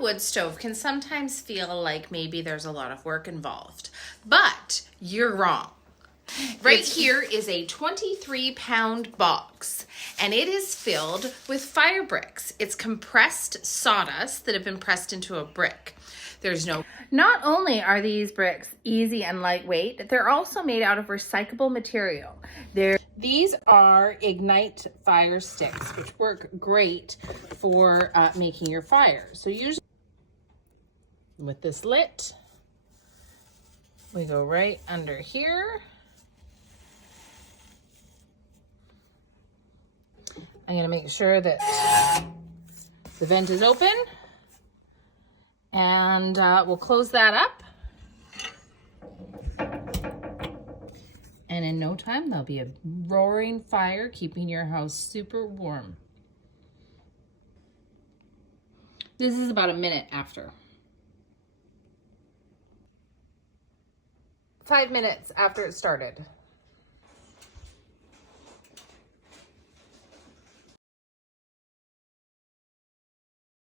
wood stove can sometimes feel like maybe there's a lot of work involved, but you're wrong. Right here is a 23-pound box, and it is filled with fire bricks. It's compressed sawdust that have been pressed into a brick. Not only are these bricks easy and lightweight, they're also made out of recyclable material. These are Ignite fire sticks, which work great for making your fire. So usually with this lit, we go right under here. I'm going to make sure that the vent is open, and we'll close that up. And in no time, there'll be a roaring fire keeping your house super warm. This is about a minute after. 5 minutes after it started.